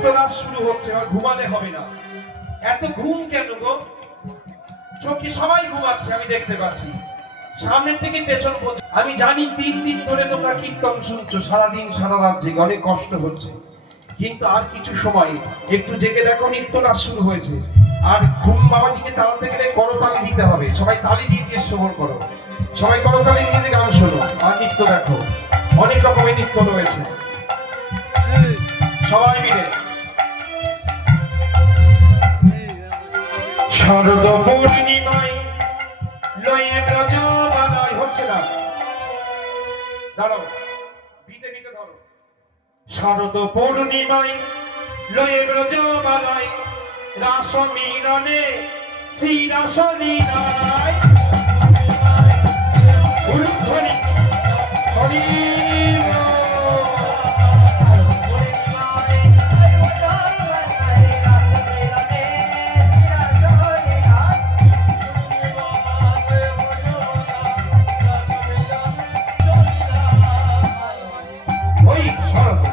নিত্যনাচ শুরু হচ্ছে, আর ঘুমালে হবে না। এত ঘুম কেন গো? চোখে সবাই ঘুমাচ্ছে, আমি দেখতে পাচ্ছি সামনের থেকে পেছন পর্যন্ত। আমি জানি 3 দিন ধরে তোমরা কীর্তন শুনছো, সারাদিন সারা রাত জেগে অনেক কষ্ট হচ্ছে, কিন্তু আর কিছু সময় একটু জেগে দেখো, নিত্যনাচ শুরু হয়েছে। আর ঘুম বাবাজিকে তাড়াতে গেলে করতালি দিতে হবে। সবাই তালি দিয়ে দিয়ে শ্রবণ করো, সবাই করতালি দিয়ে দিয়ে গান শোনো আর নৃত্য দেখো। অনেক রকমের নৃত্য রয়েছে, সবাই মিলে। শারদ পূর্ণিমায় লয়ে ব্রজবালায় হচ্ছে না, দাঁড়াও, বিতে বিতে ধরো। শারদ পূর্ণিমায় লয়ে ব্রজবালায় রাস মিলনে শ্রী রাস লীলায় উলুধ্বনি হরি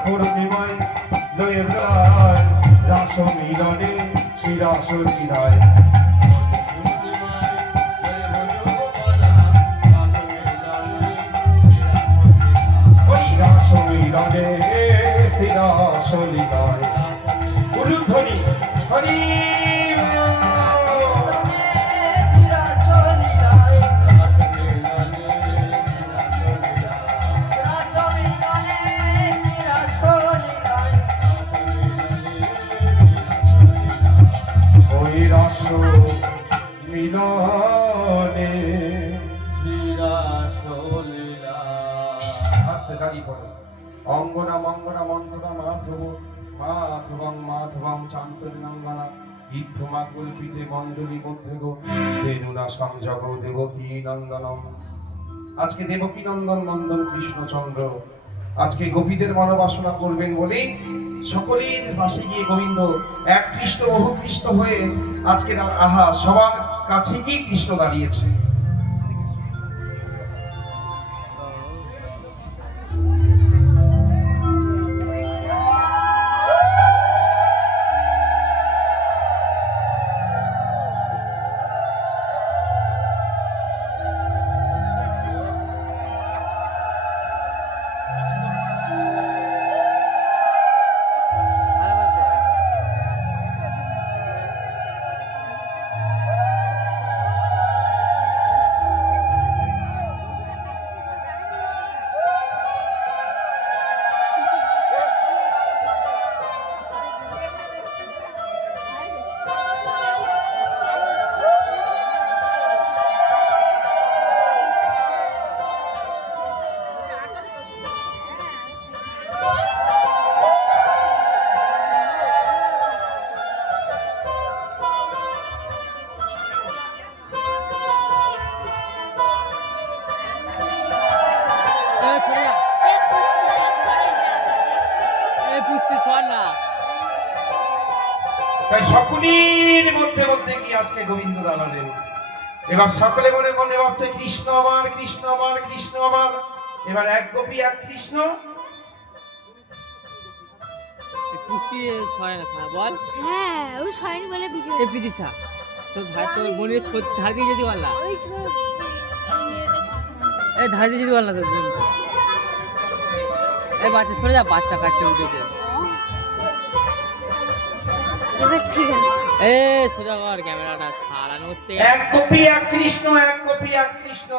পূর্ণিমায় লয়ে ব্রজবালায় রাস মিলনে শ্রী রাস লীলায় উলুধ্বনি হরি রাস মিলনে আস্তে দাঁড়িয়ে পড়ো। অঙ্গনা মঙ্গনা মন্থনা মাধব মাধবং মাধবং চান্তরিণাঙ্গনা ইদ্ধমা কল্পিতে মণ্ডলী মধ্যে গো বেনুনা সংযোগ দেবকী নন্দনম। আজকে দেবকী নন্দন নন্দন কৃষ্ণচন্দ্র আজকে গোপীদের মনোবাসনা করবেন বলেই সকলের পাশে গিয়ে গোবিন্দ এক কৃষ্ণ বহু কৃষ্ণ হয়ে আজকে আহা সবার কাছে গিয়ে কৃষ্ণ দাঁড়িয়েছে। তাই সকলের মধ্যে মধ্যে কি আজকে গোবিন্দ দাঁড়ালেন। এবার সকলে মনে মনে ভাবছে কৃষ্ণ আমার কৃষ্ণ আমার কৃষ্ণ আমার। এবার এক গোপী এক কৃষ্ণ পুষ্পি ছয় না বল। হ্যাঁ ওই ছয় বলে ভিডিও এ বিদিশা তো ভাই তো বোনের ধার দিয়ে যদি বললা এই ধার দিয়ে যদি বললা তো বোন এই বাচ্চা সরে যা বাচ্চা কাটতে উঠেছে। এবার ঠিক আছে এ সোজা কর ক্যামেরাটা সারানো হতে। এক গোপী এক কৃষ্ণ এক গোপী এক কৃষ্ণ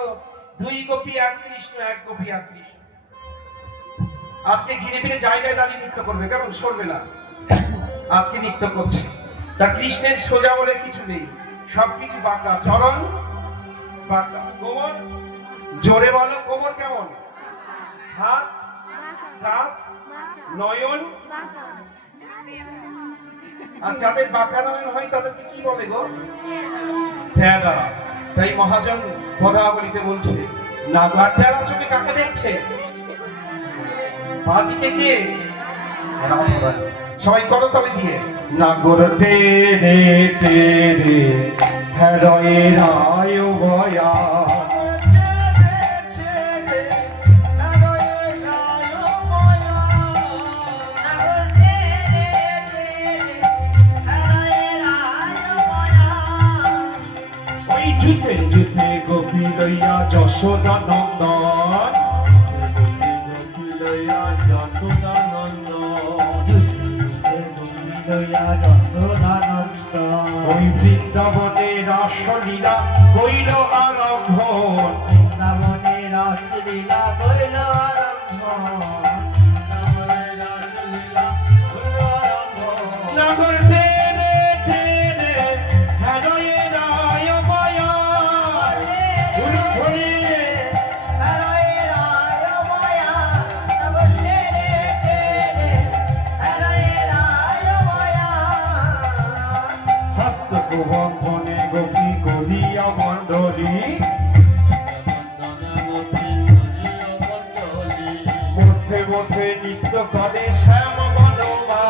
দুই গোপী এক কৃষ্ণ এক গোপী এক কৃষ্ণ। আজকে ঘিরে ফিরে জায়গায় দাঁড়িয়ে নৃত্য করবে, কেমন সরবে না। আজকে নৃত্য করছে তা কৃষ্ণের সোজা বলে কিছু নেই, সবকিছু বাঁকা। চরণ বাঁকা, কোমর জোরে বলো কোমর কেমন, হাত কাঁধ নয়ন। আর যাদের বাঁকা নয়ন হয় তাদেরকে কি বলে গো, ঠেলা। তাই মহাজন পদাবলিতে বলছে না ঠেলা চোখে কাকে দেখছে, বাদিকে কে, সবাই করতালি দিয়ে নাগর তেরে তেরে হরয়ে রায় ভয়া। যশোদা নন্দন ওই বৃন্দাবনের রাসলীলা কইল আরম্ভ নগর টেনে টেনে হেরয়ে রায় মায়া উলুধ্বনি হস্ত কুবনে গোপী করিয়া মণ্ডলী মধ্যে মধ্যে নিত্য করে শ্যাম বনমা